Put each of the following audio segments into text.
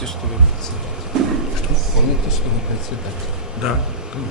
Помните, что вы председатель? Что? Помните, что вы председатель? Да, конечно.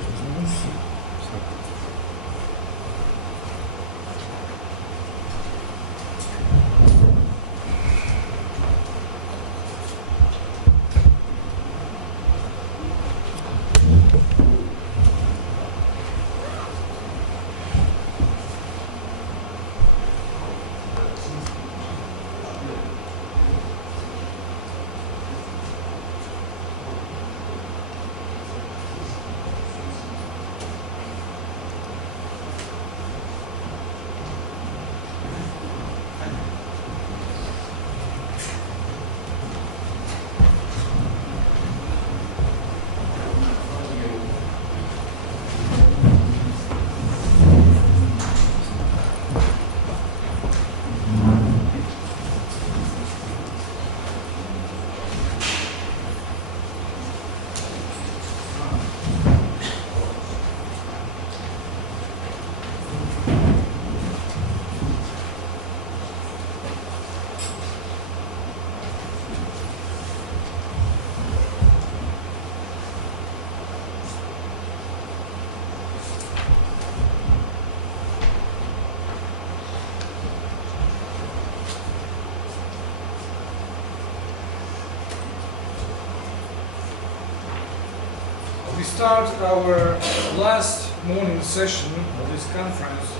We start our last morning session of this conference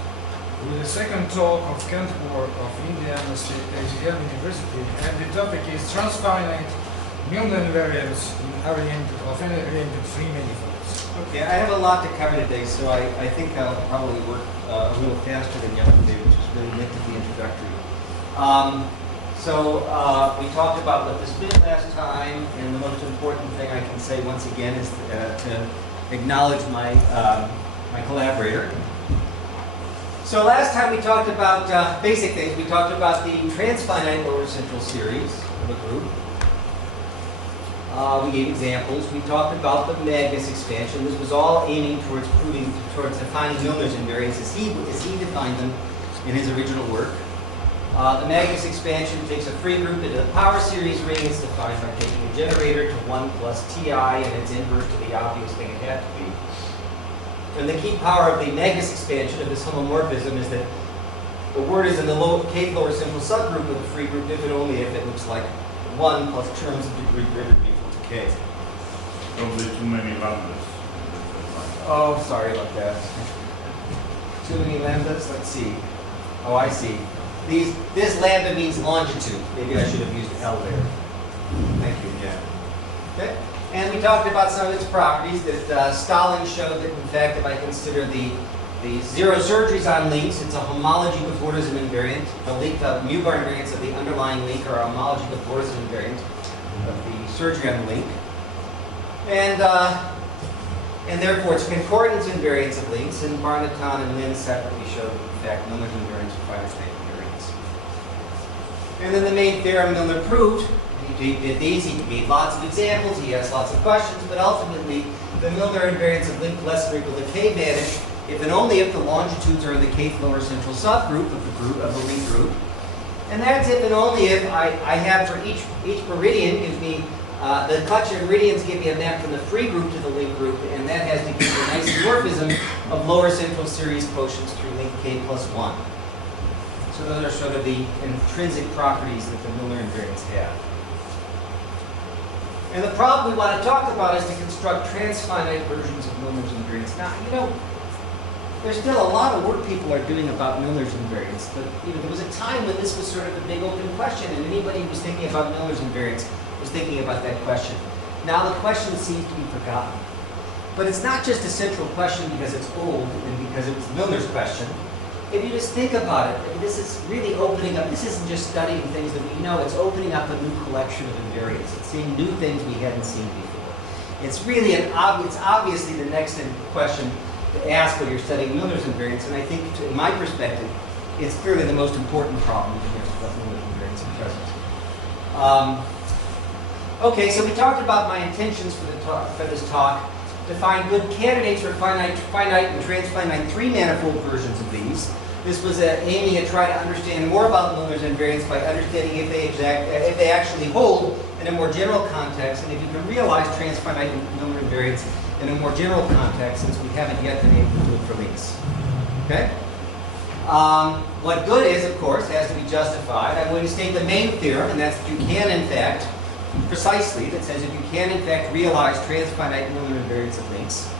with the second talk of Kent Ward of Indiana State University, and the topic is Transfinite Milnor invariants in finite-oriented free manifolds. Okay, I have a lot to cover today, so I think I'll probably work a little faster than yesterday, which is really meant to be introductory. We talked about what this meant last time, and the most important thing I can say once again is to acknowledge my my collaborator. So last time we talked about basic things. We talked about the transfinite lower central series of a group. We gave examples. We talked about the Magnus expansion. This was all aiming towards defining Milnor's invariants as he defined them in his original work. The Magnus expansion takes a free group into the power series ring. It's defined by taking a generator to 1 plus Ti and its inverse to the obvious thing it had to be. And the key power of the Magnus expansion of this homomorphism is that the word is in the k lower simple subgroup of the free group if and only if it looks like 1 plus terms of degree greater than or equal to k. Probably too many lambdas. Oh, sorry about that. Too many lambdas? Let's see. Oh, I see. This lambda means longitude. Maybe I should have used L there. Thank you, yeah. Okay. And we talked about some of its properties that Stalin showed that, in fact, if I consider the zero surgeries on links, it's a homology with orders of invariant. The mu bar invariants of the underlying link are a homology with orders of invariant of the surgery on the link. And therefore, it's concordance invariance of links, and Barnaton and Lin separately showed, in fact, Milnor's invariance are finite state invariants. And then the main theorem Milnor proved. He did these, he gave lots of examples, he asked lots of questions, but ultimately the Milnor invariants of link less than or equal to k vanish if and only if the longitudes are in the kth lower central subgroup of the link group. And that's if and only if I have for each meridian gives me the collection of meridians give me a map from the free group to the link group, and that has to give me a nice morphism of lower central series quotients through link k plus 1. So those are sort of the intrinsic properties that the Milnor invariants have. And the problem we want to talk about is to construct transfinite versions of Milnor's invariants. Now, you know, there's still a lot of work people are doing about Milnor's invariants, but you know, there was a time when this was sort of a big open question, and anybody who was thinking about Milnor's invariants was thinking about that question. Now the question seems to be forgotten. But it's not just a central question because it's old and because it was Milnor's question. If you just think about it, I mean, this is really opening up, this isn't just studying things that we know, it's opening up a new collection of invariants. It's seeing new things we hadn't seen before. It's really it's obviously the next question to ask when you're studying Milnor's invariants, and I think, in my perspective, it's clearly the most important problem to answer about Milnor's invariants at present. Okay, so we talked about my intentions for this talk. define good candidates for finite and transfinite three-manifold versions of these. This was aiming at trying to understand more about Milnor's invariants by understanding if they actually hold in a more general context, and if you can realize transfinite Milnor invariants in a more general context, since we haven't yet been able to do it for links. Okay? What good is, of course, has to be justified. I'm going to state the main theorem, and that's that you can, in fact, precisely, that says if you can, in fact, realize transfinite Milnor invariants of links,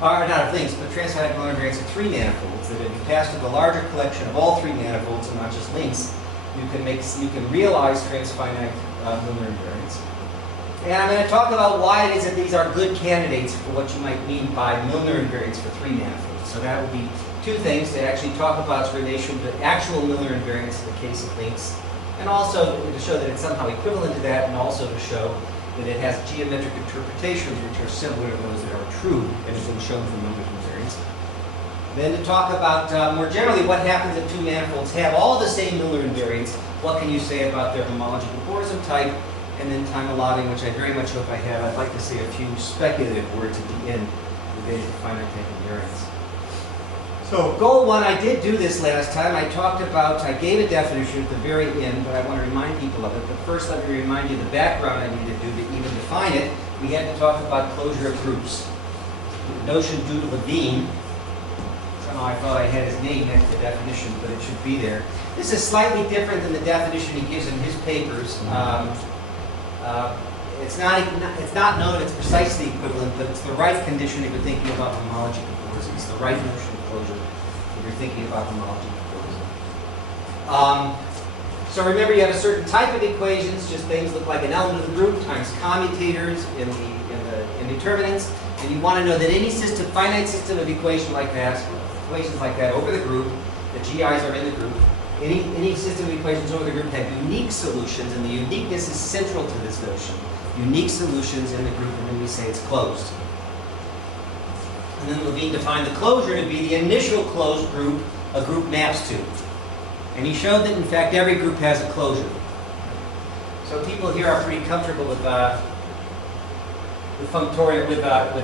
or not of links, but transfinite Milnor invariants of three manifolds, that if you pass to the larger collection of all three manifolds and not just links, you can realize transfinite Milnor invariants. And I'm going to talk about why it is that these are good candidates for what you might mean by Milnor invariants for three manifolds. So that will be two things: to actually talk about its relation to actual Milnor invariants in the case of links, and also to show that it's somehow equivalent to that, and also to show that it has geometric interpretations which are similar to those that are true and have been shown from Milnor invariants. Then to talk about more generally what happens if two manifolds have all the same Milnor invariants. What can you say about their homological Borsum type? And then time allotting, which I very much hope I have, I'd like to say a few speculative words at the end related to finite type invariants. So goal one, I did do this last time. I gave a definition at the very end, but I want to remind people of it. But first, let me remind you the background I need to do to even define it. We had to talk about closure of groups. The notion due to Levine, somehow I thought I had his name next to the definition, but it should be there. This is slightly different than the definition he gives in his papers. It's not known it's precisely equivalent, but it's the right condition if you're thinking about homology Borsum. It's the right notion of closure if you're thinking about homology Borsum. So remember, you have a certain type of equations, just things look like an element of the group times commutators in determinants, and you want to know that any finite system of equations like that over the group, the GIs are in the group. Any system of equations over the group have unique solutions, and the uniqueness is central to this notion. Unique solutions in the group, and then we say it's closed. And then Levine defined the closure to be the initial closed group a group maps to. And he showed that, in fact, every group has a closure. So people here are pretty comfortable with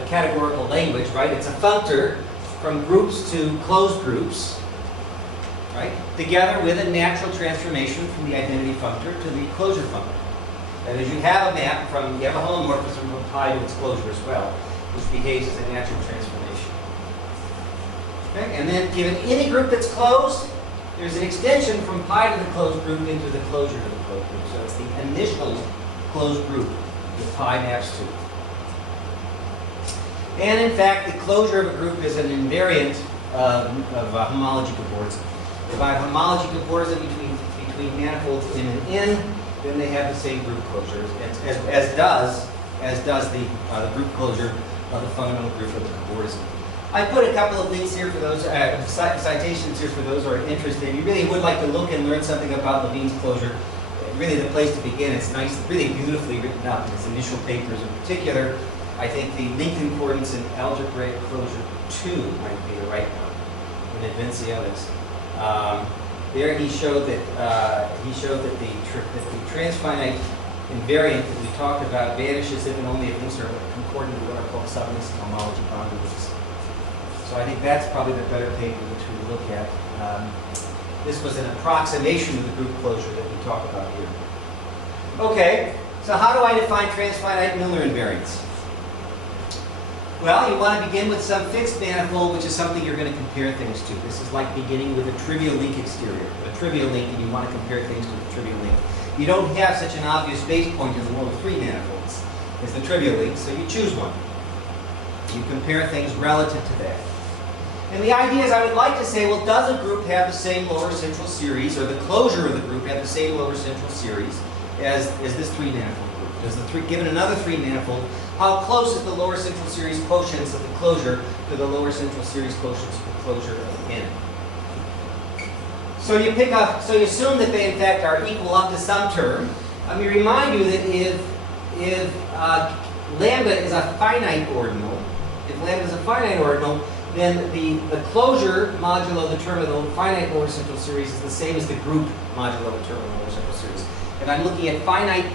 categorical language, right? It's a functor from groups to closed groups, right? Together with a natural transformation from the identity functor to the closure functor. That is, you have a map you have a homomorphism from pi to its closure as well, which behaves as a natural transformation. Okay? And then given any group that's closed, there's an extension from pi to the closed group into the closure to the closed group. So it's the initial closed group that pi maps to. And in fact, the closure of a group is an invariant of homology Borsum. If I have homology Borsum between manifolds m and n, then they have the same group closure, as does the group closure of the fundamental group of the Borsum. I put a couple of links here for those citations here for those who are interested. If you really would like to look and learn something about Levine's closure, really the place to begin. It's nice, really beautifully written up in its initial papers. In particular, I think the link concordance in algebraic closure 2 might be the right one in Advencialis. There he showed that the transfinite invariant that we talked about vanishes if and only if links are concordant with what are called sublinks and homology boundary links. So I think that's probably the better paper which we look at. This was an approximation of the group closure that we talk about here. Okay, so how do I define transfinite Milnor invariants? Well, you want to begin with some fixed manifold, which is something you're going to compare things to. This is like beginning with a trivial link exterior, a trivial link, and you want to compare things to a trivial link. You don't have such an obvious base point in the world of three manifolds as the trivial link, so you choose one. You compare things relative to that. And the idea is I would like to say, well, does a group have the same lower central series, or the closure of the group have the same lower central series as this three manifold group? Does given another three manifold, how close is the lower central series quotients of the closure to the lower central series quotients of the closure of n? So you assume that they in fact are equal up to some term. Let me remind you that if lambda is a finite ordinal, then the closure modulo the term of the finite lower central series is the same as the group modulo the term of the lower central series. If I'm looking at finite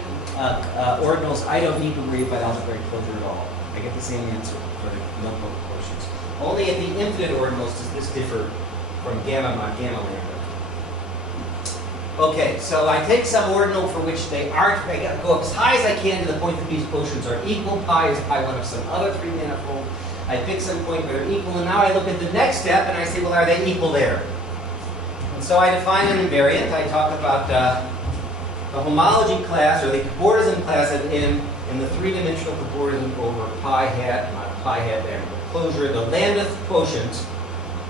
ordinals, I don't need to worry about algebraic closure at all. I get the same answer for the Milnor quotients. Only at the infinite ordinals does this differ from gamma mod gamma lambda. Okay, so I take some ordinal for which they aren't, I go up as high as I can to the point that these quotients are equal. Pi is pi 1 of some other 3 manifold. I pick some point where they're equal, and now I look at the next step and I say, well, are they equal there? And so I define an invariant. I talk about the homology class, or the cobordism class of M, and the 3-dimensional cobordism over pi hat, mod pi hat lambda. Closure, the lambda quotient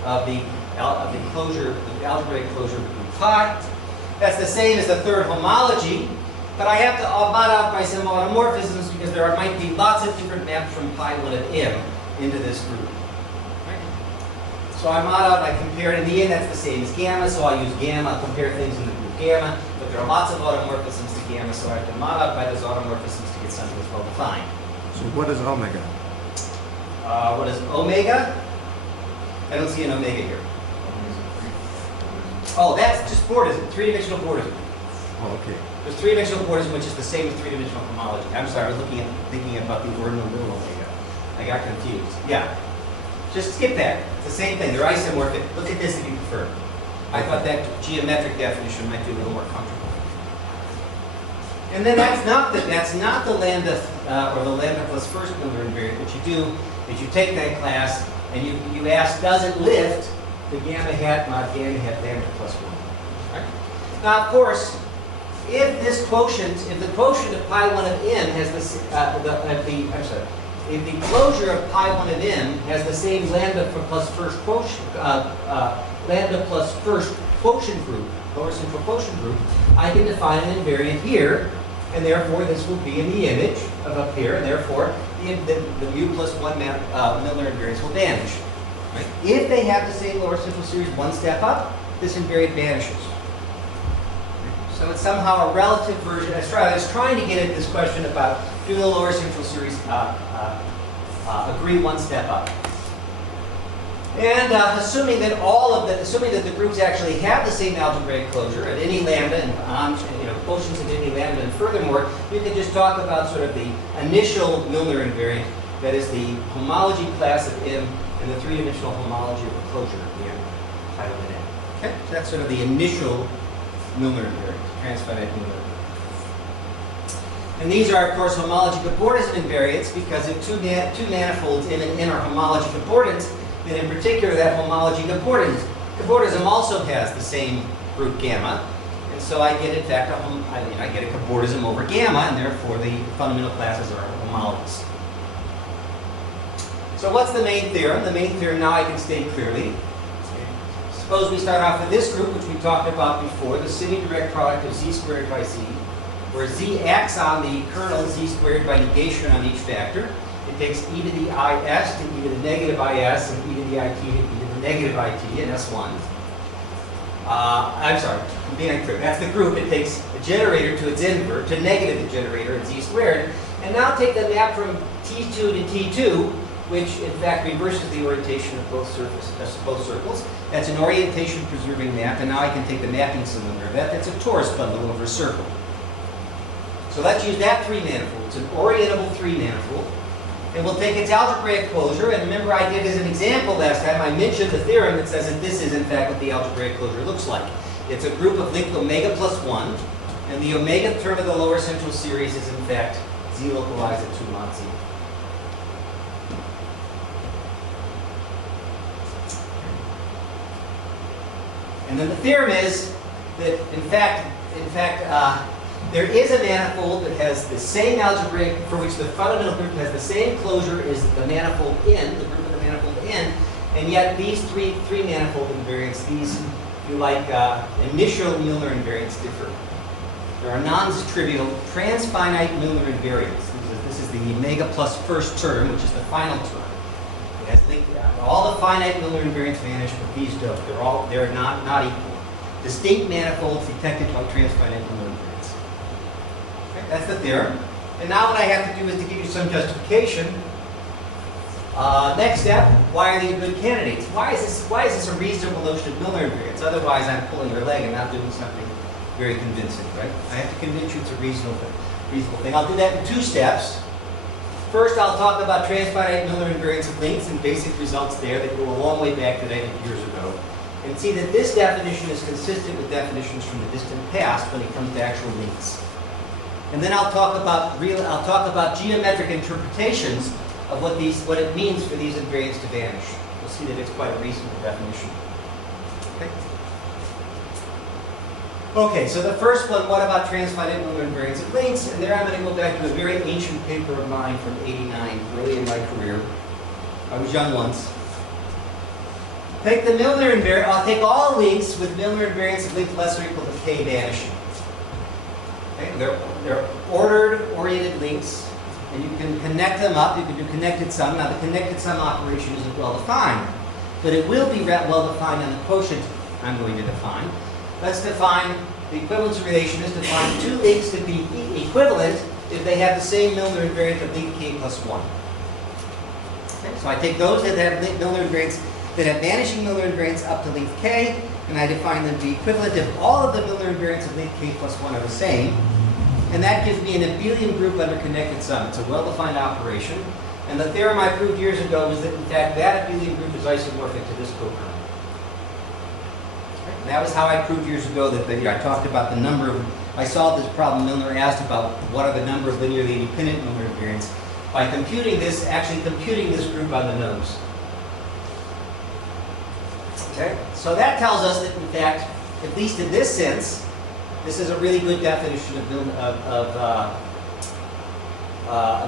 of the closure, the algebraic closure between pi. That's the same as the third homology, but I have to mod out by some automorphisms because there might be lots of different maps from pi 1 of M into this group. Right? So I mod out, I compare it. In the end, that's the same as gamma, so I use gamma. I'll compare things in the group gamma, but there are lots of automorphisms to gamma, so I have to mod out by those automorphisms to get something that's well defined. So what is omega? What is omega? I don't see an omega here. Oh, that's just cobordism, 3-dimensional cobordism. Oh, okay. There's 3-dimensional cobordism, which is the same as 3-dimensional homology. I'm sorry, I was thinking about the ordinal little omega. I got confused. Yeah. Just skip that. It's the same thing. They're isomorphic. Look at this if you prefer. I thought that geometric definition might be a little more comfortable. And then that's not the lambda or the lambda plus first Milnor invariant. What you do is you take that class and you ask, does it lift the gamma hat mod gamma hat lambda plus 1? Right? Now, of course, if the quotient of pi 1 of m has if the closure of pi 1 of m has the same lambda plus first quotient, lambda plus first quotient group, lower central quotient group, I can define an invariant here, and therefore this will be in the image of up here, and therefore the mu plus 1 Milnor invariance will vanish. Right? If they have the same lower central series one step up, this invariant vanishes. So it's somehow a relative version. I was trying to get at this question about do the lower central series agree one step up. And assuming that the groups actually have the same algebraic closure at any lambda and quotients at any lambda, and furthermore, you can just talk about sort of the initial Milnor invariant, that is the homology class of M and the 3-dimensional homology of the closure of the M titled in M. Okay, so that's sort of the initial Milnor invariant, transfinite Milnor. And these are, of course, homology cobordism invariants, because if two manifolds M and N are homology cobordants, then in particular that homology cobordism also has the same group gamma. And so I get, in fact, I get a cobordism over gamma, and therefore the fundamental classes are homologous. So what's the main theorem? The main theorem now I can state clearly. Suppose we start off with this group, which we talked about before, the semi-direct product of z squared by z, where z acts on the kernel z squared by negation on each factor. It takes e to the is to e to the negative is, and e to the it to e to the negative it in S1. I'm sorry, I'm being unclear. That's the group. It takes a generator to its invert, to negative the generator at z squared. And now take the map from T2 to T2, which in fact reverses the orientation of both circles. That's an orientation preserving map, and now I can take the mapping cylinder of that. That's a torus bundle over a circle. So let's use that 3-manifold. It's an orientable 3-manifold. And we'll take its algebraic closure, and remember I did as an example last time, I mentioned the theorem that says that this is in fact what the algebraic closure looks like. It's a group of linked omega plus 1, and the omega term of the lower central series is in fact z localized at 2 mod z. And then the theorem is that, in fact, there is a manifold that has the same algebraic, for which the fundamental group has the same closure as the manifold N, the group of the manifold N, and yet these three manifold invariants, these, if you like, initial Milnor invariants differ. There are non-trivial transfinite Milnor invariants. This is the omega plus first term, which is the final term. It has all the finite Milnor invariants vanish, but these don't. They're not equal. Distinct manifolds detected by transfinite Milnor invariants. Okay, that's the theorem. And now what I have to do is to give you some justification. Next step, why are these good candidates? Why is this a reasonable notion of Milnor invariants? Otherwise, I'm pulling your leg and not doing something very convincing, right? I have to convince you it's a reasonable thing. I'll do that in 2 steps. First, I'll talk about transfinite Milnor invariance of links and basic results there that go a long way back that I did years ago. And see that this definition is consistent with definitions from the distant past when it comes to actual links. And then I'll talk about geometric interpretations of what it means for these invariants to vanish. You'll see that it's quite a reasonable definition. Okay. Okay, so the first one, what about transfinite Milnor invariance of links? And there I'm going to go back to a very ancient paper of mine from '89, early in my career. I was young once. Take the Milnor invariant, I'll take all links with Milnor invariance of length less or equal to k vanishing. Okay, they're ordered, oriented links, and you can connect them up. You can do connected sum. Now, the connected sum operation isn't well defined, but it will be well defined on the quotient I'm going to define. Let's define the equivalence relation is defined two links to be equivalent if they have the same Milnor invariant of length k plus 1. Okay, so I take those that have Milnor invariants that have vanishing Milnor invariants up to length k, and I define them to be equivalent if all of the Milnor invariants of length k plus 1 are the same. And that gives me an abelian group under connected sum. It's a well-defined operation. And the theorem I proved years ago was that, in fact, that abelian group is isomorphic to this cokernel. And that was how I proved years ago that I talked about the number of, I solved this problem Milnor asked about what are the number of linearly independent Milnor invariants by computing this, actually computing this group on the nose. Okay? So that tells us that, in fact, at least in this sense, this is a really good definition of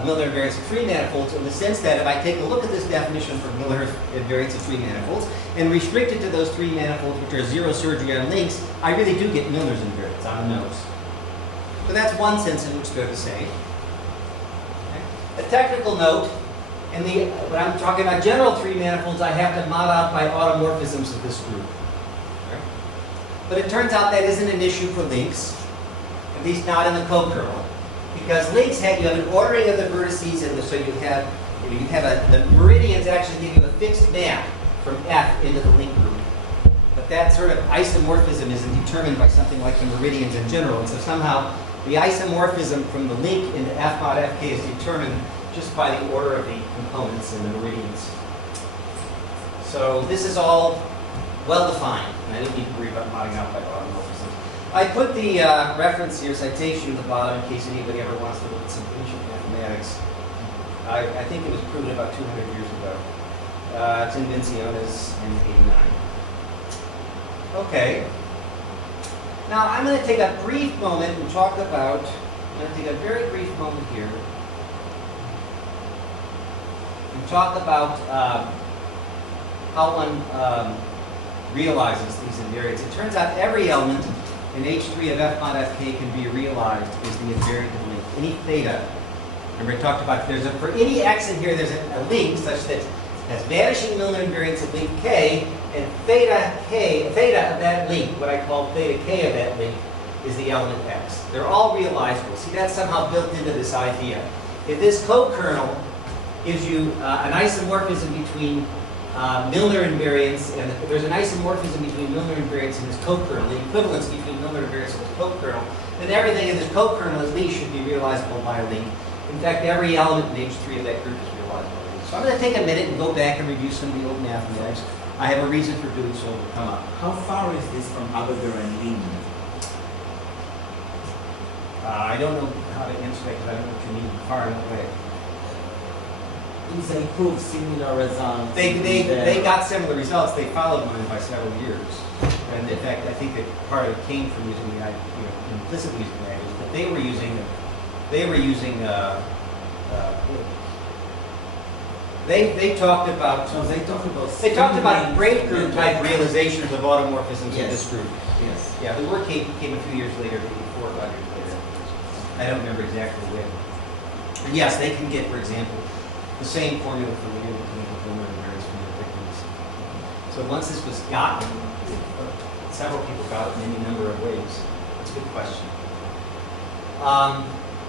Milnor invariance of three manifolds in the sense that if I take a look at this definition for Milnor invariance of three manifolds and restrict it to those three manifolds which are zero surgery on links, I really do get Milnor's invariance on the nose. So that's one sense in which they're the same. Okay. A technical note, when I'm talking about general three manifolds, I have to mod out by automorphisms of this group. Okay. But it turns out that isn't an issue for links, at least not in the co-kernel. Because links you have an ordering of the vertices, and so the meridians actually give you a fixed map from F into the link group. But that sort of isomorphism isn't determined by something like the meridians in general. And so somehow the isomorphism from the link into F mod Fk is determined just by the order of the components in the meridians. So this is all well defined, and I don't need to worry about modding out by automorphism. I put the reference here, citation at the bottom, in case anybody ever wants to look at some ancient mathematics. I think it was proven about 200 years ago. It's in Vinciones in '89. Okay. Now I'm going to take a brief moment and talk about, I'm going to take a very brief moment here and talk about how one realizes these invariants. It turns out every element in H3 of F mod Fk can be realized as the invariant of link. Any theta. Remember I talked about for any x in here there's a link such that has vanishing Milnor invariance of link k, and theta of that link, what I call theta k of that link, is the element x. They're all realizable. See, that's somehow built into this idea. If this co-kernel gives you an isomorphism between Milnor invariance, and there's an isomorphism between Milnor invariance and this co-kernel, the equivalence between Milnor invariance and this co-kernel, then everything in this co-kernel at least should be realizable by a link. In fact, every element in H3 of that group is realizable. So I'm going to take a minute and go back and review some of the old mathematics. I have a reason for doing so. Will come up. How far is this from Avogadro and Ling? I don't know how to answer that because I don't know what you mean far enough away. These improved similar results. They got similar results. They followed mine by several years. And in fact, I think that part of it came from using the implicitly using the language. But they were using they talked about break group type realizations of automorphisms in this group. Yes. Yeah, the work came a few years later, maybe 4 or 5 years later. I don't remember exactly when. And yes, they can get, for example, the same formula for linear independent Milnor invariance from the techniques. So once this was gotten, several people got it in any number of ways. That's a good question.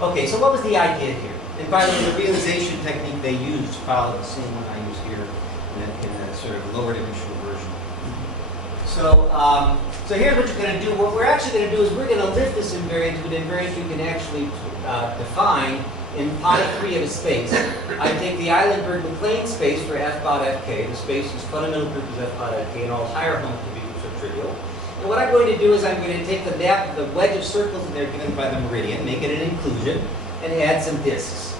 Okay, so what was the idea here? And by the way, the realization technique they used followed the same one I use here in a sort of lower dimensional version. So, so here's what you're going to do. What we're actually going to do is we're going to lift this invariant to an invariant you can actually define in pi 3 of a space, I take the Eilenberg-MacLane space for f bar fk, the space whose fundamental group is f bar fk, and all higher homotopy groups are trivial. And what I'm going to do is I'm going to take the map of the wedge of circles that are given by the meridian, make it an inclusion, and add some disks.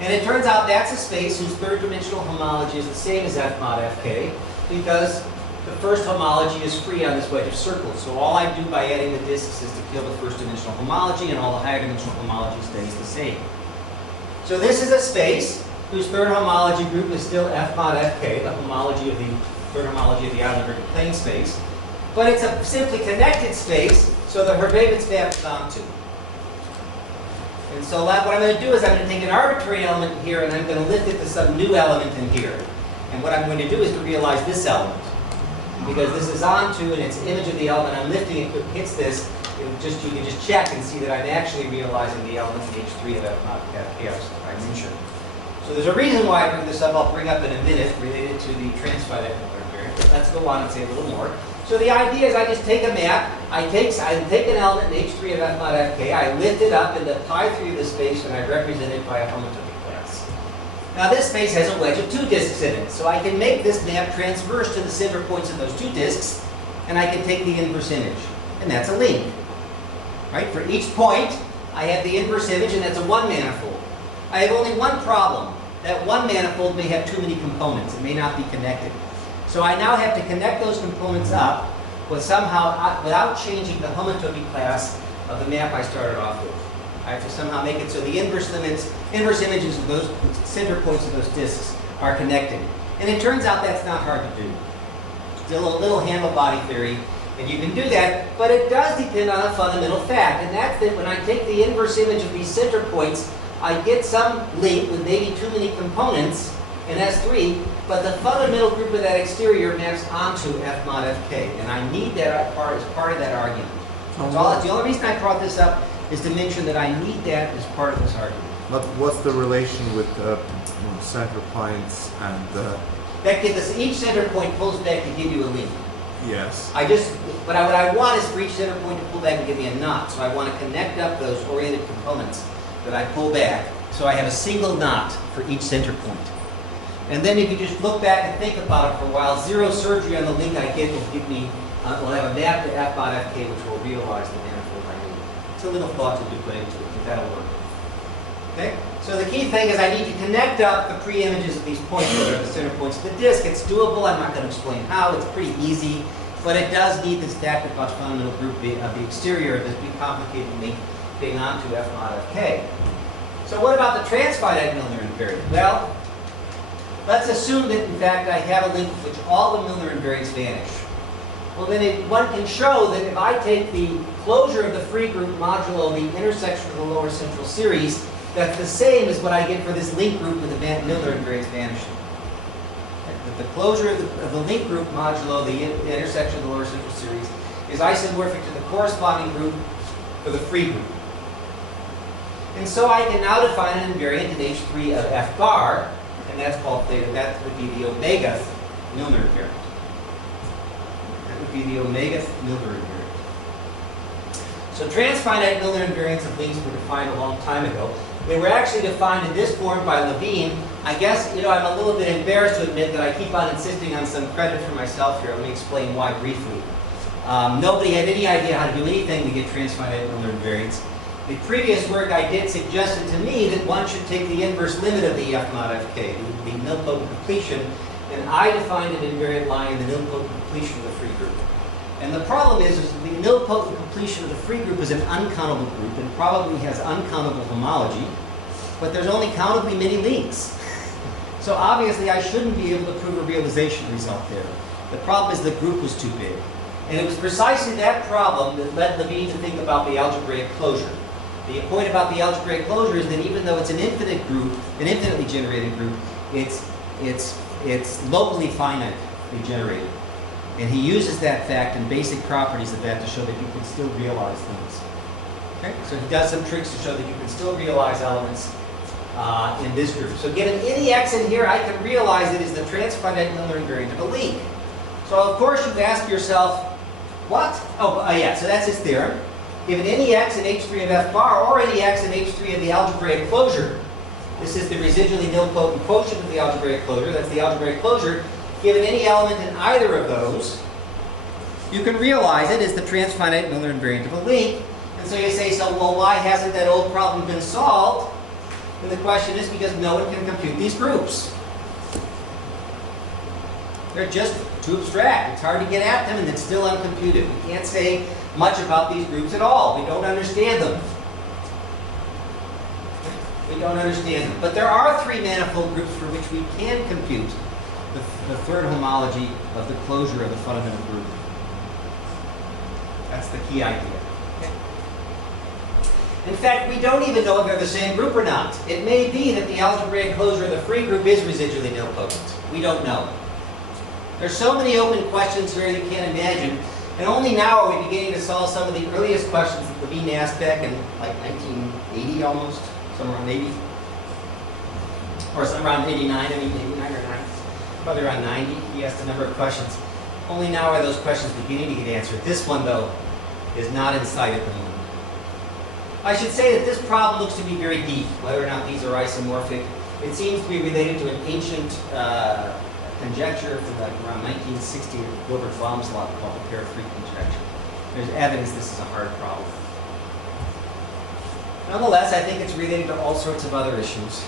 And it turns out that's a space whose third-dimensional homology is the same as f mod fk, because the first homology is free on this wedge of circles. So all I do by adding the disks is to kill the first-dimensional homology, and all the higher-dimensional homology stays the same. So this is a space whose third homology group is still f mod fk, the homology of the third homology of the Eilenberg-MacLane space. But it's a simply connected space, so the Hurwitz map is onto. And so what I'm going to do is I'm going to take an arbitrary element here and I'm going to lift it to some new element in here. And what I'm going to do is to realize this element. Because this is onto and it's an image of the element I'm lifting, it hits this, you can just check and see that I'm actually realizing the element in H3 of f mod fk dimension. So there's a reason why I bring this up, I'll bring up in a minute, related to the transfinite Milnor invariant. But let's go on and say a little more. So the idea is I just take a map, I take an element in H3 of f mod fk, I lift it up into pi 3 of the space, and I represent it by a homotopy class. Now this space has a wedge of 2 disks in it, so I can make this map transverse to the center points of those 2 disks, and I can take the inverse image, and that's a link. Right? For each point, I have the inverse image, and that's a 1 manifold. I have only one problem. That 1 manifold may have too many components. It may not be connected. So I now have to connect those components up without changing the homotopy class of the map I started off with. I have to somehow make it so the inverse images of those center points of those disks are connected. And it turns out that's not hard to do. It's a little handle body theory, and you can do that, but it does depend on a fundamental fact, and that's that when I take the inverse image of these center points, I get some link with maybe too many components in S3, but the fundamental group of that exterior maps onto f mod fk, and I need that as part of that argument. The only reason I brought this up is to mention that I need that as part of this argument. But what's the relation with center points and... That gives us, each center point pulls back to give you a link. Yes. What I want is for each center point to pull back and give me a knot. So I want to connect up those oriented components that I pull back, so I have a single knot for each center point. And then if you just look back and think about it for a while, zero surgery on the link I get will give me, will have a map to f mod fk, which will realize the manifold I need. It's a little thought to put into it, but that'll work. Okay? So the key thing is I need to connect up the pre-images of these points that are the center points of the disk. It's doable. I'm not going to explain how. It's pretty easy. But it does need this fact about fundamental group of the exterior of this big complicated link being onto f mod fk. So what about the transfinite Milnor invariant? Well, let's assume that, in fact, I have a link with which all the Milnor invariants vanish. Well, then one can show that if I take the closure of the free group modulo the intersection of the lower central series, that's the same as what I get for this link group with the Milnor invariants vanishing. That the closure of the link group modulo the intersection of the lower central series is isomorphic to the corresponding group for the free group. And so I can now define an invariant in H3 of f bar, and that's called theta. That would be the omega Milnor invariant. That would be the omega Milnor invariant. So transfinite Milnor invariants of links were defined a long time ago. They were actually defined in this form by Levine. I guess, I'm a little bit embarrassed to admit that I keep on insisting on some credit for myself here. Let me explain why briefly. Nobody had any idea how to do anything to get transfinite Milnor invariants. The previous work I did suggested to me that one should take the inverse limit of the f mod fk, the nilpotent completion, and I defined an invariant lying in the nilpotent completion of the free group. And the problem is the nilpotent completion of the free group is an uncountable group and probably has uncountable homology, but there's only countably many links. So obviously I shouldn't be able to prove a realization result there. The problem is the group was too big. And it was precisely that problem that led Levine to think about the algebraic closure. The point about the algebraic closure is that even though it's an infinite group, an infinitely generated group, it's locally finitely generated. And he uses that fact and basic properties of that to show that you can still realize things. Okay? So he does some tricks to show that you can still realize elements in this group. So given any x in here, I can realize it is the transfinite Milnor invariant of a link. So of course you ask yourself, what? Oh, yeah, so that's his theorem. given any x in H3 of F bar or any x in H3 of the algebraic closure. This is the residually nilpotent quotient of the algebraic closure. That's the algebraic closure. Given any element in either of those, you can realize it as the transfinite Milnor invariant of a link. And so you say, so well, why hasn't that old problem been solved? And the question is because no one can compute these groups. They're just too abstract. It's hard to get at them, and it's still uncomputed. We can't say much about these groups at all. We don't understand them. We don't understand them. But there are three manifold groups for which we can compute the third homology of the closure of the fundamental group. That's the key idea. In fact, we don't even know if they're the same group or not. It may be that the algebraic closure of the free group is residually nilpotent. We don't know. There's so many open questions here you can't imagine. And only now are we beginning to solve some of the earliest questions that Levine asked back in like 1980 almost, somewhere around 80. Or somewhere around 89, 89 or 90. Probably around 90, he asked a number of questions. Only now are those questions beginning to get answered. This one, though, is not in sight at the moment. I should say that this problem looks to be very deep, whether or not these are isomorphic. It seems to be related to an ancient conjecture from like around 1960 of Gilbert Baum's law called the pair-free conjecture. There's evidence this is a hard problem. Nonetheless, I think it's related to all sorts of other issues,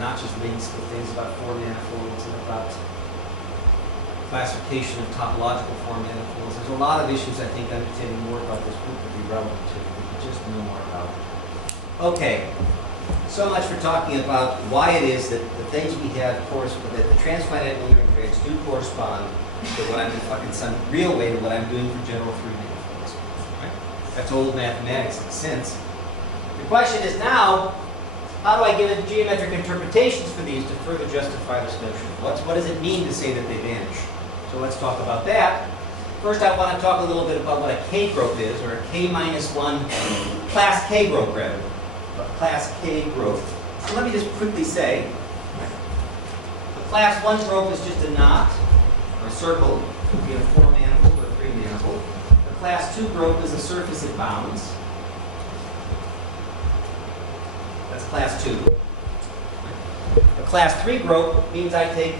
not just links, but things about form manifolds and about classification of topological form manifolds. There's a lot of issues I think understanding more about this group would be relevant to. Just know more about it. Okay, so much for talking about why it is that the things we have correspond, that the transfinite Milnor invariants do correspond to what I'm in some real way to what I'm doing for general 3 manifolds. Right? That's old mathematics in a sense. The question is now, how do I give it geometric interpretations for these to further justify this notion? What does it mean to say that they vanish? So let's talk about that. First, I want to talk a little bit about what a K-group is, or a K-1 class K group, rather. Class K group. So let me just quickly say, the class 1 group is just a knot, or a circle. It could be a 4 manifold or a 3 manifold. The class 2 group is a surface it bounds. That's class 2. The class 3 group means I take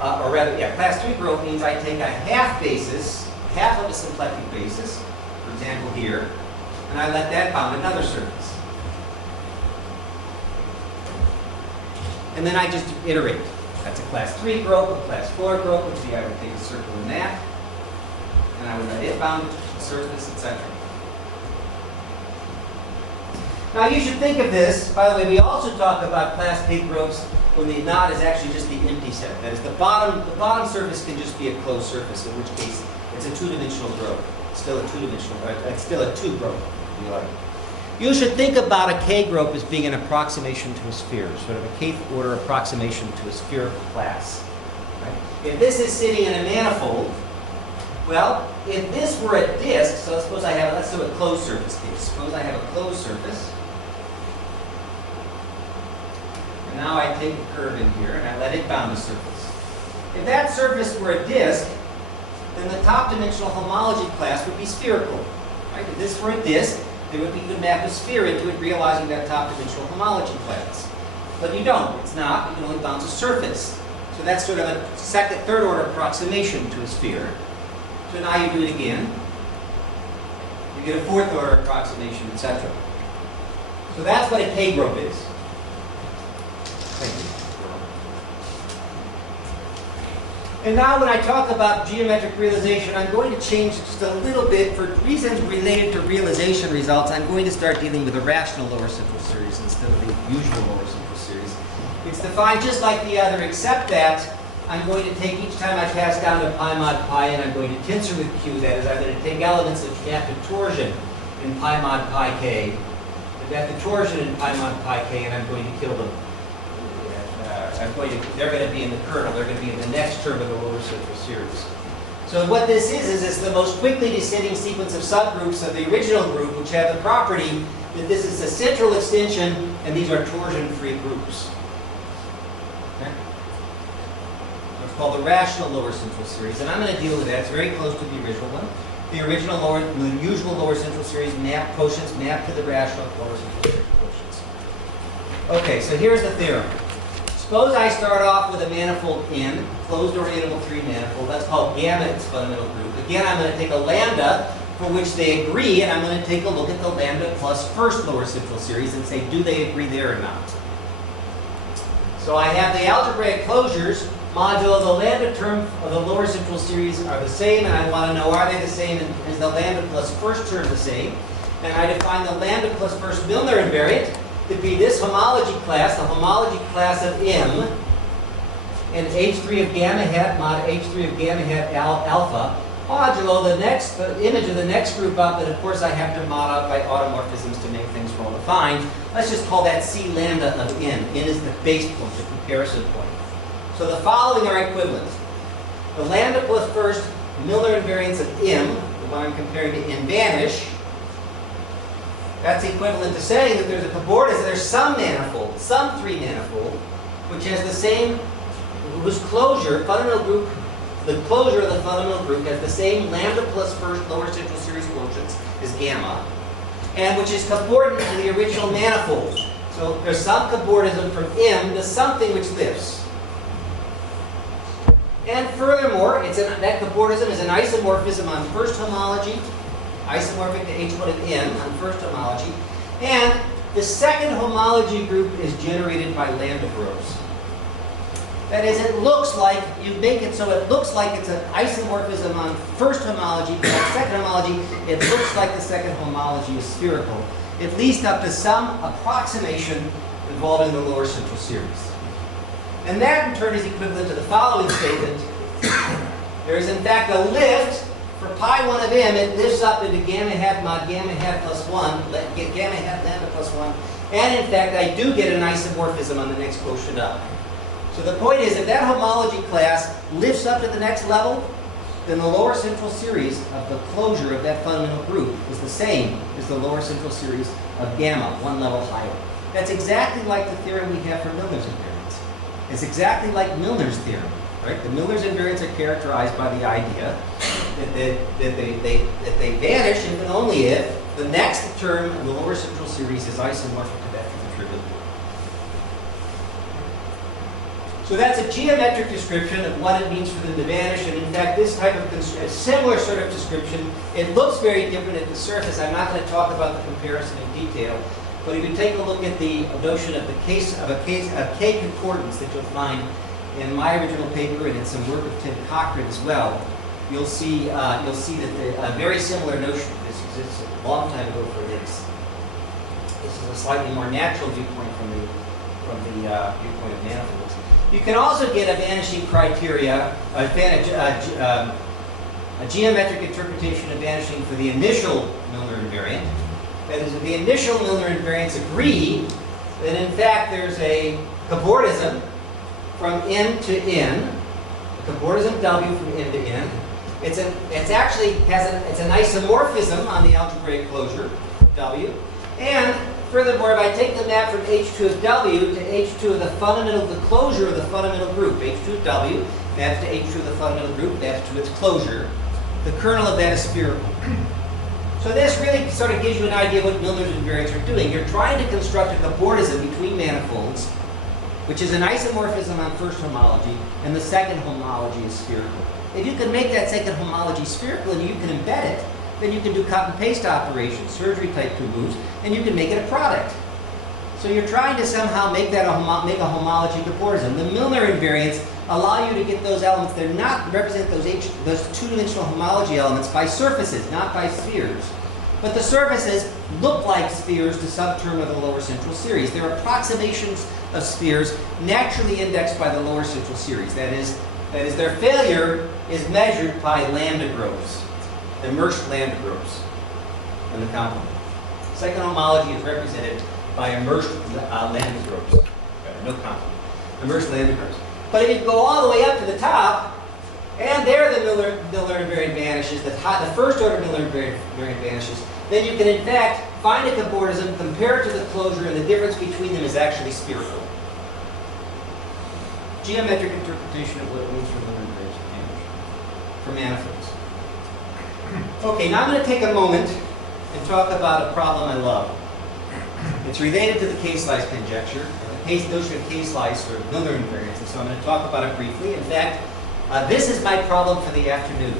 class 3 group means I take a half basis, half of a symplectic basis, for example here, and I let that bound another surface. And then I just iterate. That's a class 3 group, a class 4 group, which would be I would take a circle in that, and I would let it bound a surface, etc. Now you should think of this, by the way, we also talk about class K groups when the knot is actually just the empty set. That is, the bottom surface can just be a closed surface, in which case it's a 2-dimensional group. It's still a 2-dimensional, it's still a 2 group, if you like. You should think about a K group as being an approximation to a sphere, sort of a kth order approximation to a spherical class. Right? If this is sitting in a manifold, well, if this were a disk, so suppose I have, let's do a closed surface case. Suppose I have a closed surface. And now I take a curve in here and I let it bound the surface. If that surface were a disk, then the top dimensional homology class would be spherical. Right? If this were a disk, then you could map a sphere into it, realizing that top dimensional homology class. But you don't. It's not. You can only bounce a surface. So that's sort of a third order approximation to a sphere. So now you do it again. You get a 4th order approximation, etc. So that's what a K group is. Thank you. And now when I talk about geometric realization, I'm going to change just a little bit for reasons related to realization results. I'm going to start dealing with a rational lower simple series instead of the usual lower simple series. It's defined just like the other, except that I'm going to take each time I pass down to pi mod pi, and I'm going to tensor with Q. That is, I'm going to take elements of adaptive torsion in pi mod pi k, adaptive torsion in pi mod pi k, and I'm going to kill them. They're going to be in the kernel. They're going to be in the next term of the lower simple series. So what this is it's the most quickly descending sequence of subgroups of the original group, which have the property that this is a central extension, and these are torsion-free groups. Okay? It's called the rational lower simple series, and I'm going to deal with that. It's very close to the original one. the original lower, the usual lower central series map quotients map to the rational lower central series quotients. Okay, so here's the theorem. Suppose I start off with a manifold N, closed orientable 3 manifold. That's called gamma its fundamental group. Again, I'm going to take a lambda for which they agree, and I'm going to take a look at the lambda plus first lower central series and say, do they agree there or not? So I have the algebraic closures modulo the lambda term of the lower central series are the same, and I want to know, are they the same, and is the lambda plus first term the same? And I define the lambda plus first Milnor invariant to be this homology class, the homology class of M, and H3 of gamma hat mod H3 of gamma hat alpha, modulo the image of the next group up, and of course I have to mod out by automorphisms to make things well defined. Let's just call that C lambda of N. N is the base point, the comparison point. So the following are equivalent. The lambda plus first Milnor invariance of M, the one I'm comparing to N vanish, that's equivalent to saying that there's a cobordism, there's some manifold, some 3 manifold, which has the same, whose closure, fundamental group, the closure of the fundamental group has the same lambda plus first lower central series quotients as gamma, and which is cobordant to the original manifold. So there's some cobordism from M to something which lifts. And furthermore, that cobordism is an isomorphism on first homology, isomorphic to H1 of N on first homology, and the second homology group is generated by lambda groups. That is, it looks like, you make it so it looks like it's an isomorphism on first homology, but on second homology, it looks like the second homology is spherical, at least up to some approximation involving the lower central series. And that in turn is equivalent to the following statement. There is in fact a lift for pi 1 of M, it lifts up into gamma hat mod gamma hat plus 1, get gamma hat lambda plus 1, and in fact I do get an isomorphism on the next quotient up. So the point is, if that homology class lifts up to the next level, then the lower central series of the closure of that fundamental group is the same as the lower central series of gamma, 1 level higher. That's exactly like the theorem we have for Milnor's invariance. It's exactly like Milnor's theorem, right? The Milnor's invariants are characterized by the idea that they vanish if and only if the next term of the lower central series is isomorphic to that trivial group. So that's a geometric description of what it means for them to vanish, and in fact this type of a similar sort of description, it looks very different at the surface. I'm not going to talk about the comparison in detail, but if you take a look at the notion of K concordance that you'll find in my original paper and in some work of Tim Cochran as well, you'll see that a very similar notion of this exists a long time ago for Higgs. This is a slightly more natural viewpoint from the viewpoint of manifolds. You can also get a vanishing criteria, a geometric interpretation of vanishing for the initial Milnor invariant. That is, if the initial Milnor invariants agree, then in fact there's a cobordism from N to N, a cobordism W from N to N. It's an isomorphism on the algebraic closure W, and furthermore, if I take the map from H2 of W to H2 of the fundamental, the closure of the fundamental group, H2 of W maps to H2 of the fundamental group, maps to its closure, the kernel of that is spherical. So this really sort of gives you an idea of what Milnor's invariants are doing. You're trying to construct a cobordism between manifolds, which is an isomorphism on first homology, and the second homology is spherical. If you can make that second homology spherical and you can embed it, then you can do cut and paste operations, surgery type 2 moves, and you can make it a product. So you're trying to somehow make that make a homology cobordism. The Milnor invariants allow you to get those elements. They're not represent those two-dimensional homology elements by surfaces, not by spheres. But the surfaces look like spheres to some term of the lower central series. They're approximations of spheres naturally indexed by the lower central series. That is their failure is measured by lambda groups, immersed lambda groups in the complement. Second homology is represented by immersed lambda groups. No complement. Immersed lambda groups. But if you go all the way up to the top, and there the Milnor invariant vanishes, the first order Milnor invariant vanishes, then you can in fact find a cobordism, compare it to the closure, and the difference between them is actually spherical. Geometric interpretation of what it means for Milnor invariants for manifolds. Okay, now I'm going to take a moment and talk about a problem I love. It's related to the K-slice conjecture, and the notion of K-slice or Milnor invariance, and so I'm going to talk about it briefly. In fact, this is my problem for the afternoon.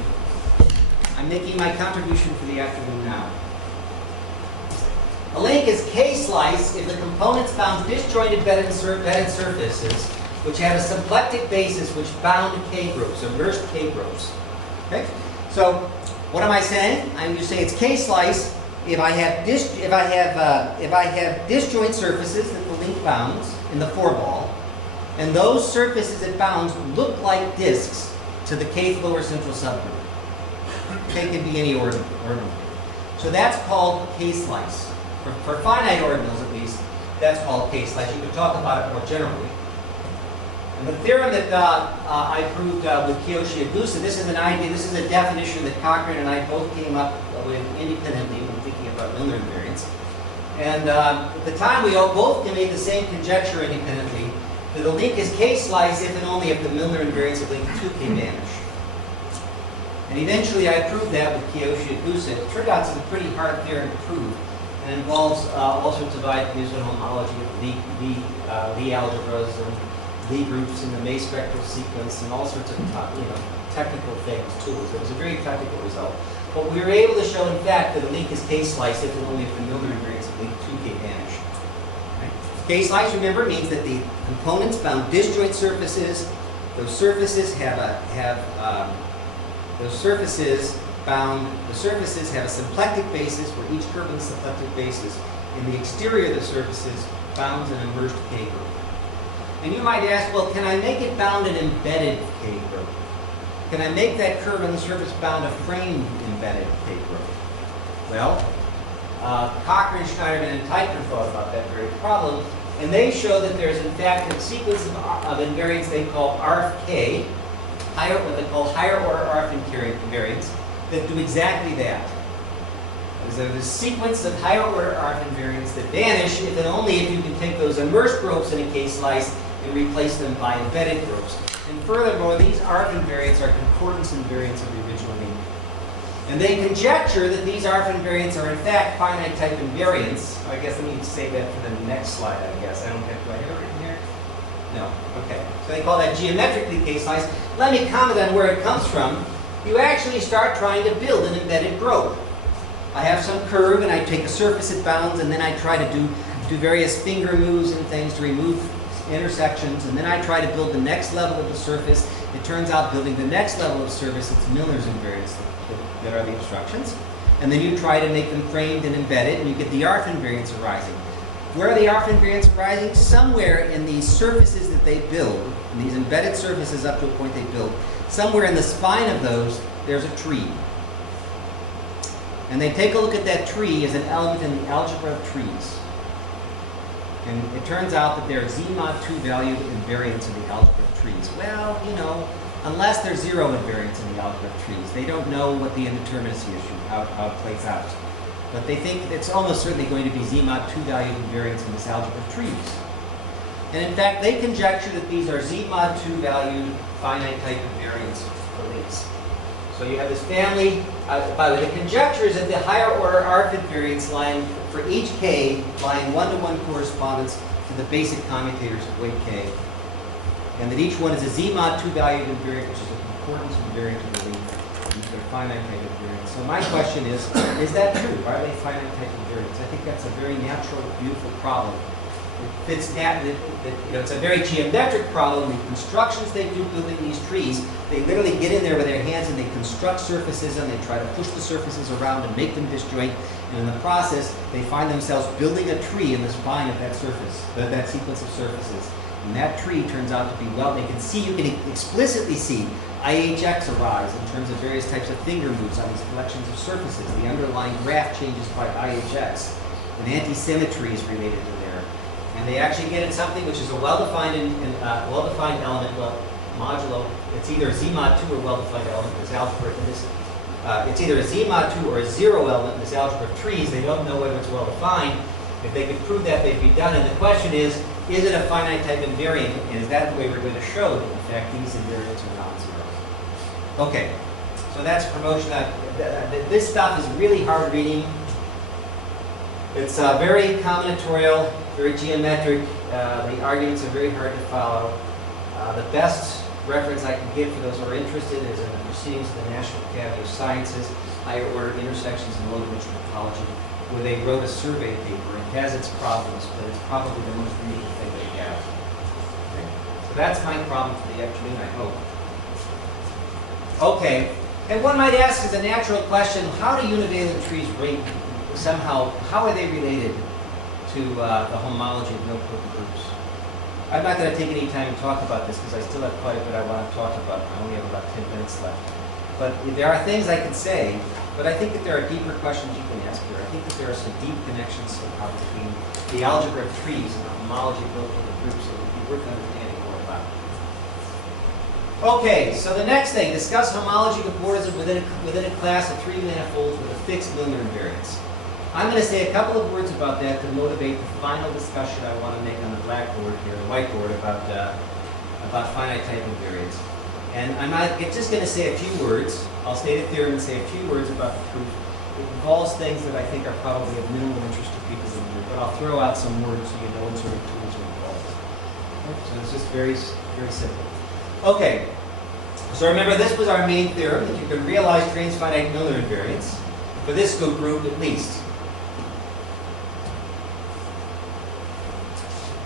I'm making my contribution for the afternoon now. A link is K-slice if the components bound disjointed bedded surfaces which have a symplectic basis which bound K groups, immersed K groups. Okay? So, what am I saying? I'm just saying it's K-slice if I have disjoint surfaces that the link bounds in the foreball, and those surfaces it bounds look like disks to the kth lower central subgroup. K can be any ordinal. So that's called K-slice. For finite ordinals, at least, that's called K-slice. You could talk about it more generally. And the theorem that I proved with Kiyoshi and Gusa, this is an idea, this is a definition that Cochrane and I both came up with independently when thinking about Milnor invariance. And at the time, we both made the same conjecture independently, that the link is K-slice if and only if the Milnor invariance of link 2 can vanish. And eventually, I proved that with Kiyoshi and Gusa. It turned out it's a pretty hard theorem to prove, and involves all sorts of ideas of homology of Lie algebras and Lie groups in the May spectral sequence and all sorts of technical things, tools. It was a very technical result. But we were able to show, in fact, that a link is K-slice if and only if the Milnor invariance of link 2 can vanish. Right? K-slice, remember, means that the components bound disjoint surfaces. Those surfaces have a symplectic basis where each curve is a symplectic basis. In the exterior of the surfaces bounds an immersed K group. And you might ask, well, can I make it bound an embedded K group? Can I make that curve on the surface bound a framed embedded K group? Well, Cochrane, Schneiderman, and Teichner thought about that very problem, and they show that there's in fact a sequence of invariants they call RFK, what they call higher order RF invariants, that do exactly that. There's a sequence of higher order RF invariants that vanish if and only if you can take those immersed groups in a K-slice and replace them by embedded groups. And furthermore, these RF invariants are concordance invariants of the original name. And they conjecture that these RF invariants are in fact finite type invariants. I guess let me save that for the next slide, I guess. Do I have it written here? No. Okay. So they call that geometrically K-slice. Let me comment on where it comes from. You actually start trying to build an embedded group. I have some curve and I take a surface it bounds and then I try to do various finger moves and things to remove intersections, and then I try to build the next level of the surface. It turns out building the next level of surface, it's Milnor's invariants that are the instructions. And then you try to make them framed and embedded and you get the RF invariants arising. Where are the RF invariants arising? Somewhere in these surfaces that they build, in these embedded surfaces up to a point they build, somewhere in the spine of those, there's a tree. And they take a look at that tree as an element in the algebra of trees. And it turns out that there are Z mod 2 valued invariants in the algebra of trees. Well, unless there's zero invariants in the algebra of trees, they don't know what the indeterminacy issue, how it plays out. But they think it's almost certainly going to be Z mod 2 valued invariants in this algebra of trees. And in fact, they conjecture that these are Z mod 2 valued finite type invariants for links. So you have this family. By the way, the conjecture is that the higher order RF invariants lying for each K lying one-to-one correspondence to the basic commutators of weight K. And that each one is a Z mod 2 valued invariant, which is a concordance invariant of the link. These are finite type invariants. So my question is that true? Are they finite type invariants? I think that's a very natural, beautiful problem. It fits that, it's a very geometric problem. The constructions they do building these trees, they literally get in there with their hands and they construct surfaces and they try to push the surfaces around and make them disjoint. And in the process, they find themselves building a tree in the spine of that surface, that sequence of surfaces. And that tree turns out to be, well, you can explicitly see IHX arise in terms of various types of finger moves on these collections of surfaces. The underlying graph changes by IHX. An anti-symmetry is related to there. And they actually get at something which is a well-defined element, well, modulo. It's either a Z mod 2 or well-defined element in this algebra. It's either a Z mod 2 or a zero element in this algebra of trees. They don't know whether it's well-defined. If they could prove that, they'd be done. And the question is it a finite type invariant? And is that the way we're going to show that, in fact, these invariants are non-zero? Okay. So So that's promotion. This stuff is really hard reading. It's very combinatorial, very geometric. The arguments are very hard to follow. The best reference I can give for those who are interested is in the Proceedings of the National Academy of Sciences, Higher Order Intersections in Low-Dimensional Topology, where they wrote a survey paper. It has its problems, but it's probably the most readable thing they have. Okay. So that's my problem for the afternoon, I hope. Okay, and one might ask as a natural question, how do univalent trees rate somehow, how are they related to the homology of nilpotent groups? I'm not going to take any time to talk about this because I still have quite a bit I want to talk about. I only have about 10 minutes left. But there are things I can say, but I think that there are deeper questions you can ask here. I think that there are some deep connections somehow between the algebra of trees and the homology of nilpotent groups that would be worth understanding more about. Okay, so the next thing, discuss homology of borders within a class of three manifolds with a fixed Milnor invariance. I'm going to say a couple of words about that to motivate the final discussion I want to make on the blackboard here, the whiteboard, about finite type invariance. And I'm not just going to say a few words. I'll state a theorem and say a few words about the proof. It involves things that I think are probably of minimal interest to people in here, but I'll throw out some words so you know what sort of tools are involved. Okay, so it's just very, very simple. Okay, so remember this was our main theorem, that you can realize transfinite Milnor invariance for this group at least.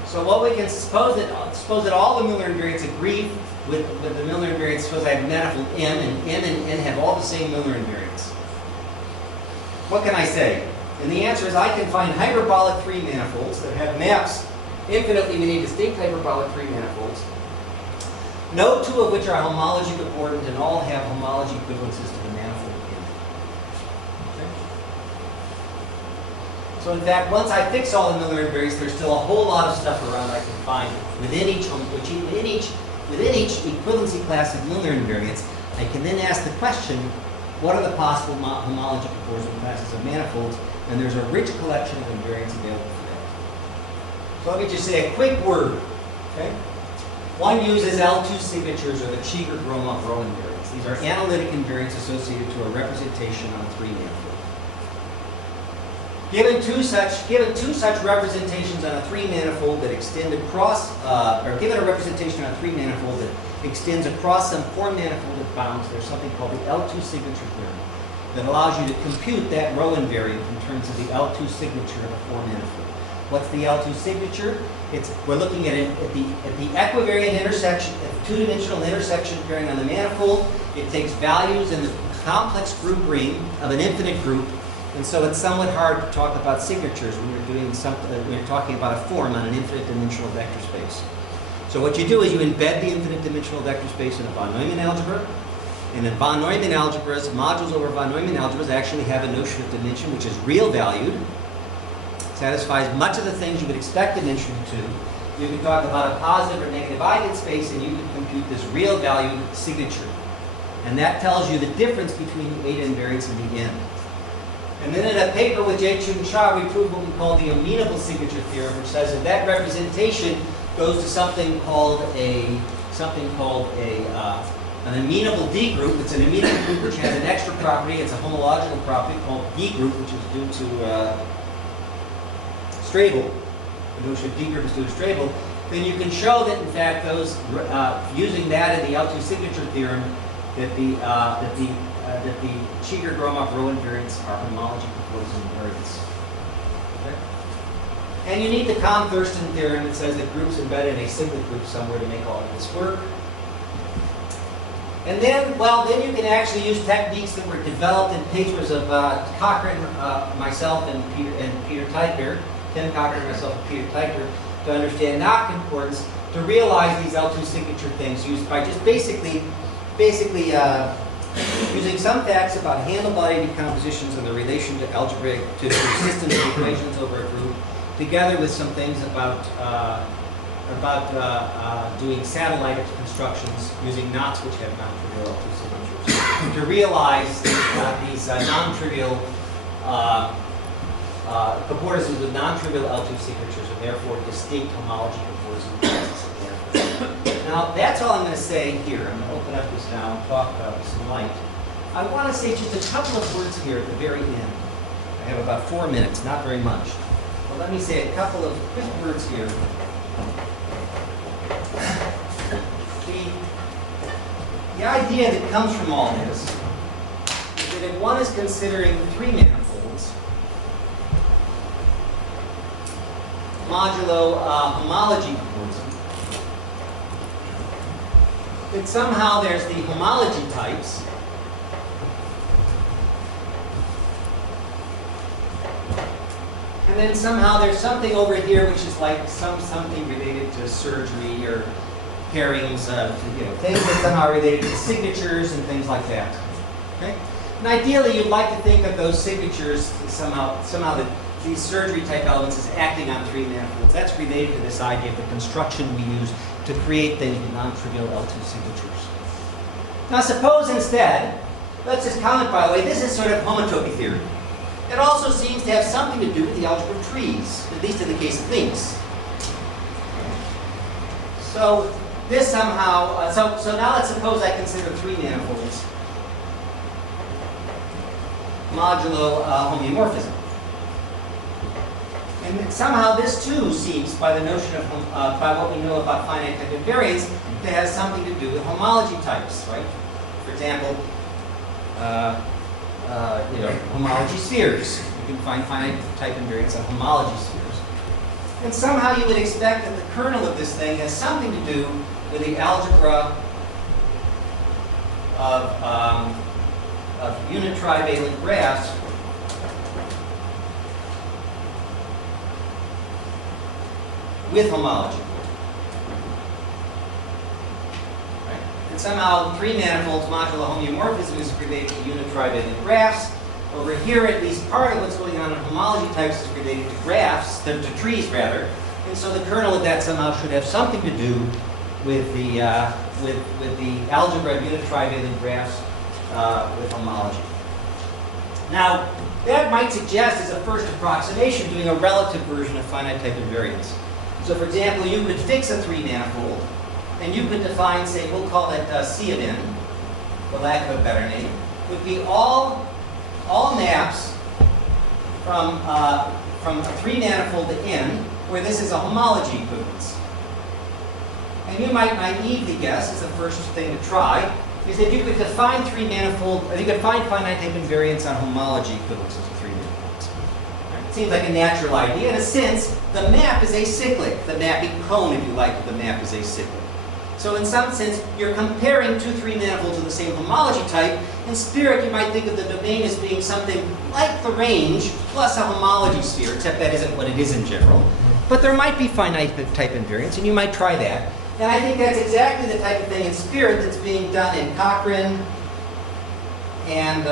So what we can suppose that all the Milnor invariants agree with the Milnor invariance. Suppose I have a manifold M, and M and N have all the same Milnor invariants. What can I say? And the answer is I can find hyperbolic 3 manifolds that have maps infinitely many distinct hyperbolic 3 manifolds, no two of which are homology cordant, and all have homology equivalences to the manifold M. Okay? So in fact, once I fix all the Milnor invariants, there's still a whole lot of stuff around I can find within each equivalency class of Milnor invariants. I can then ask the question, what are the possible homology proportional classes of manifolds? And there's a rich collection of invariants available for that. So let me just say a quick word. Okay? One uses L2 signatures, or the Cheeger-Gromov-Rowe invariants. These are analytic invariants associated to a representation on a 3 manifold. Given two such representations on a 3 manifold that extend across, or given a representation on a 3 manifold that extends across some 4 manifolded bounds, there's something called the L2 signature theorem that allows you to compute that Rowe invariant in terms of the L2 signature of a 4 manifold. What's the L2 signature? We're looking at the equivariant intersection, at the 2-dimensional intersection pairing on the manifold. It takes values in the complex group ring of an infinite group. And so it's somewhat hard to talk about signatures when you're doing something, when you're talking about a form on an infinite dimensional vector space. So what you do is you embed the infinite dimensional vector space in a von Neumann algebra. And in von Neumann algebras, modules over von Neumann algebras actually have a notion of dimension which is real valued. Satisfies much of the things you would expect dimension to. You can talk about a positive or negative eigenspace, and you can compute this real valued signature. And that tells you the difference between the eta invariance and the n. And then in a paper with Jae-Chun Cha, we proved what we call the amenable signature theorem, which says that representation goes to something called an amenable D group. It's an amenable group which has an extra property. It's a homological property called D group, which is due to Strabel. The notion of D group is due to Strabel. Then you can show that in fact those using that in the L2 signature theorem that the Cheeger-Gromov-Rowe invariants are homology proposal invariants. Okay? And you need the Kahn-Thurston theorem that says that groups embedded in a cyclic group somewhere to make all of this work. And then, well, then you can actually use techniques that were developed in papers of Cochran, myself, and Peter Teichner, Tim Cochran, myself, and Peter Teichner, to understand knot concordance, to realize these L2 signature things used by just basically using some facts about handle-body decompositions and the relation to algebraic to persistence of equations over a group, together with some things about doing satellite constructions using knots which have non-trivial L2 signatures, to realize these non-trivial proportions with non-trivial L2 signatures are therefore distinct homology proportions. Now, that's all I'm going to say here. I'm going to open up this now and talk about some light. I want to say just a couple of words here at the very end. I have about 4 minutes, not very much. But let me say a couple of quick words here. The idea that comes from all this is that if one is considering three manifolds, modulo homology proposal, that somehow there's the homology types and then somehow there's something over here which is like something related to surgery or pairings, things that somehow are related to signatures and things like that. Okay? And ideally, you'd like to think of those signatures somehow that these surgery type elements as acting on three manifolds. That's related to this idea of the construction we use to create things with non-trivial L2 signatures. Now, suppose instead, let's just comment, by the way, this is sort of homotopy theory. It also seems to have something to do with the algebra of trees, at least in the case of links. So this somehow, so now let's suppose I consider three manifolds modulo homeomorphism. And somehow this too seems, by the notion of, by what we know about finite type invariants, to have something to do with homology types, right? For example, homology spheres. You can find finite type invariants on homology spheres. And somehow you would expect that the kernel of this thing has something to do with the algebra of unit trivalent graphs with homology. Right? And somehow three manifolds modulo homeomorphism is related to unit trivalent graphs. Over here, at least part of what's going on in homology types is related to graphs, to trees rather. And so the kernel of that somehow should have something to do with the algebra of unit trivalent graphs with homology. Now, that might suggest as a first approximation doing a relative version of finite type invariants. So for example, you could fix a three manifold, and you could define, say, we'll call it C of n, for lack of a better name, would be all maps from a three manifold to n, where this is a homology equivalence. And you might naively guess, as the first thing to try, is that you could define three manifold, or you could find finite type invariants on homology equivalences of three manifolds. Right? It seems like a natural idea. In a sense, the map is acyclic. The mapping cone, if you like, of the map is acyclic. So in some sense, you're comparing two three manifolds of the same homology type. In spirit, you might think of the domain as being something like the range plus a homology sphere, except that isn't what it is in general. But there might be finite type invariants, and you might try that. And I think that's exactly the type of thing in spirit that's being done in Cochrane and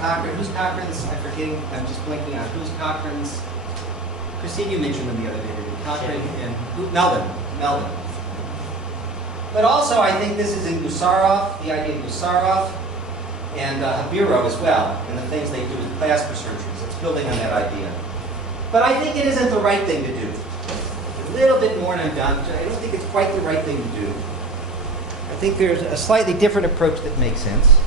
Cochrane. Who's Cochrane's? I'm forgetting. I'm just blinking on who's Cochrane's. Christine, you mentioned them the other day. Cochrane and who? Melvin. But also, I think this is in Gusarov, the idea of Gusarov, and Habiro as well, and the things they do with class procedures. It's building on that idea. But I think it isn't the right thing to do. A little bit more and I'm done. I don't think it's quite the right thing to do. I think there's a slightly different approach that makes sense.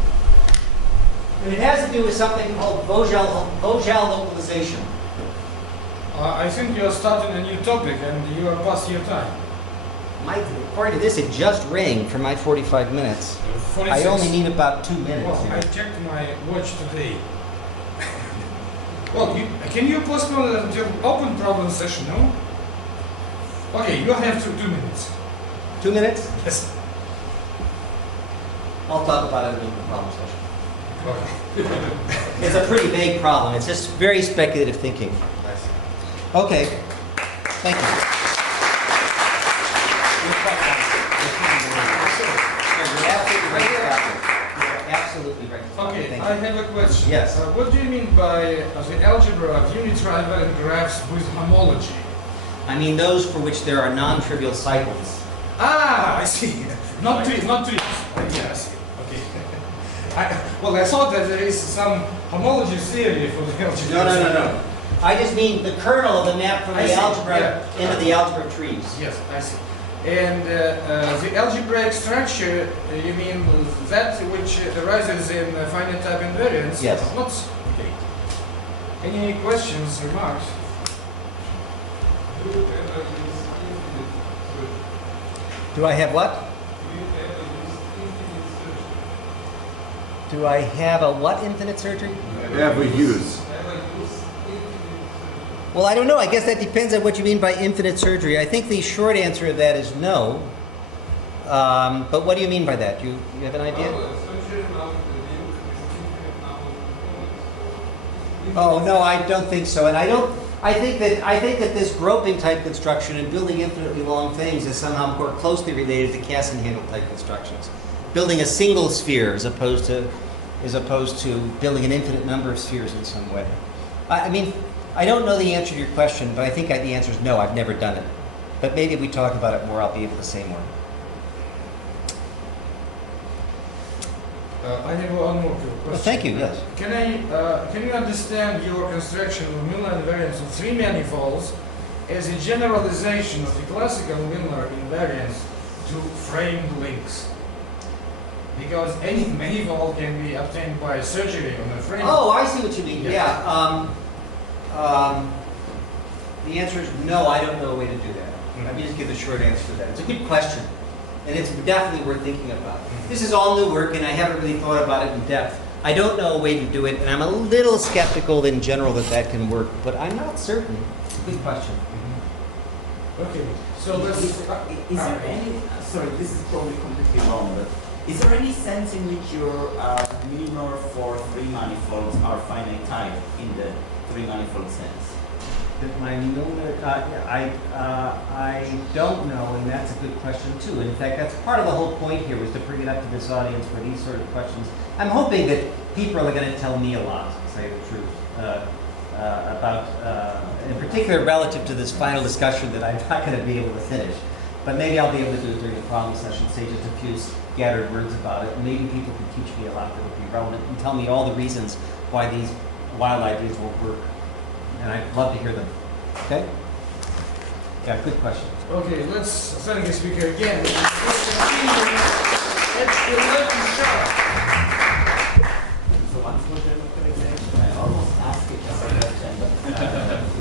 And it has to do with something called Vogel localization. I think you are starting a new topic and you are past your time. According to this, it just rang for my 45 minutes. 46. I only need about 2 minutes. Well, here. I checked my watch today. Well, can you postpone the open problem session, no? Okay, you have 2 minutes. 2 minutes? Yes. I'll talk about it in the problem session. Okay. It's a pretty vague problem. It's just very speculative thinking. Okay. Thank you. You're absolutely right to stop it. You're absolutely right to stop it. Okay, Thank I you. have a question. Yes. What do you mean by the algebra of unit trivalent graphs with homology? I mean those for which there are non-trivial cycles. Ah, I see. Not trees. Yeah, I see. Okay. I thought that there is some homology theory for the algebra. No. I just mean the kernel of the map from I the see, algebra yeah. into the algebra of trees. Yes, I see. And the algebraic structure, you mean that which arises in finite type invariants? Yes. Not, okay. Any questions, remarks? Do I have what? Do I have a what infinite surgery? Yeah, we use. Well, I don't know. I guess that depends on what you mean by infinite surgery. I think the short answer to that is no. But what do you mean by that? You have an idea? Oh no, I don't think so. And I think that this groping type construction and building infinitely long things is somehow more closely related to Cassel-Handel type constructions. Building a single sphere as opposed to building an infinite number of spheres in some way. I mean, I don't know the answer to your question, but I think the answer is no, I've never done it. But maybe if we talk about it more, I'll be able to say more. I have one more question. Well, thank you, yes. Can you understand your construction of Milnor invariants of three manifolds as a generalization of the classical Milnor invariants to framed links? Because any manifold can be obtained by surgery on a frame. Oh, I see what you mean. Yeah. The answer is no, I don't know a way to do that. Let me just give the short answer to that. It's a good question, and it's definitely worth thinking about. This is all new work, and I haven't really thought about it in depth. I don't know a way to do it, and I'm a little skeptical in general that can work, but I'm not certain. It's a good question. Okay, so let's... Is there any, sorry, this is probably completely wrong, but is there any sense in which your Milnor for three manifolds are finite type in the three manifold sense? My Milnor, I don't know, and that's a good question too. In fact, that's part of the whole point here, was to bring it up to this audience for these sort of questions. I'm hoping that people are going to tell me a lot, to say the truth, about, in particular, relative to this final discussion that I'm not going to be able to finish. But maybe I'll be able to do it during the problem session, say just a few scattered words about it. And maybe people can teach me a lot that would be relevant and tell me all the reasons why these wild ideas won't work. And I'd love to hear them. Okay? Yeah, good question. Okay, let's thank the speaker again. Let's continue at 11 sharp. So once more generalization, I almost asked it as a question, but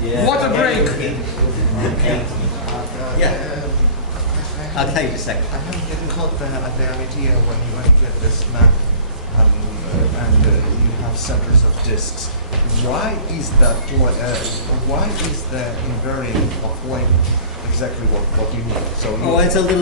Yeah. What a break! Yeah. I'll tell you in a second. I haven't yet caught the idea when you get this map and you have centers of disks. Why is that? Why is the invariant of point exactly what you need? So Oh, it's a little